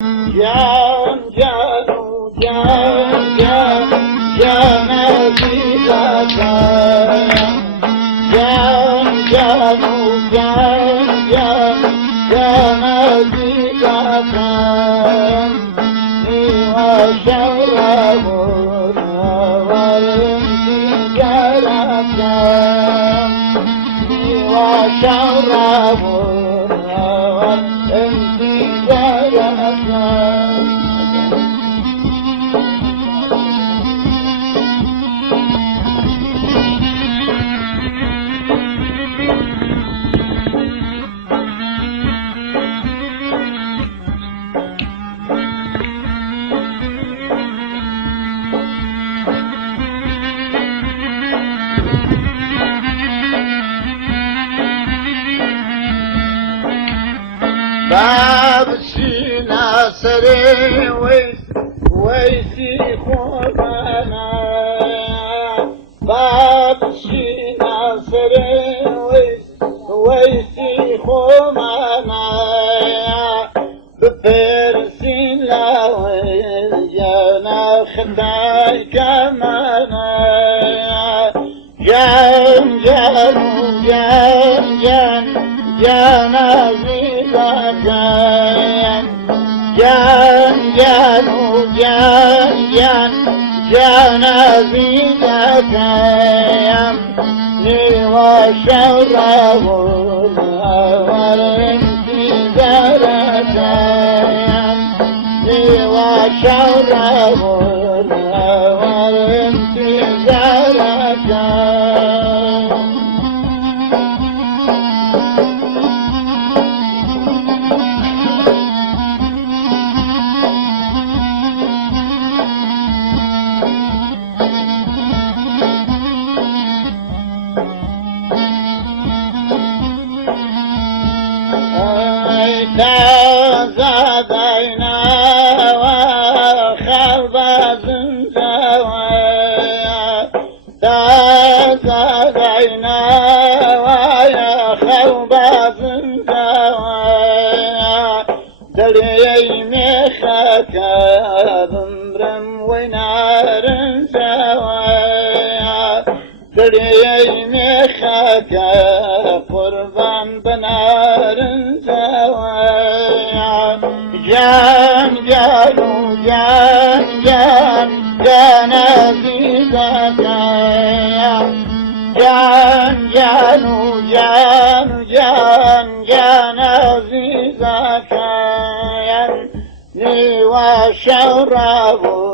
جان جانو جان جان جان عزیزتم جان جانو جان جان جان عزیزتم نیوا شورمون ورم دیگرتم نیوا شورمون ورم دیگرتم بابشي ناصري ويسي خورمانا بابشي ناصري ويسي خورمانا بفرسين لاويانا خداي كمانا جان جان جان جان جان عزيزتم جان جانو جان جان جان عزيزتم نیوا شورمون ورم دیگرتم نیوا شورمون ورم دیگرتم تازادينا وخربت زوايا تازادينا ويا خربت زوايا دليل مخك بمرم ونار زوايا دليل مخك قربان بنار زوايا جان جانو جان جان جان عزيزتم جان جانو جان جان جان عزيزتم نیوا شورمون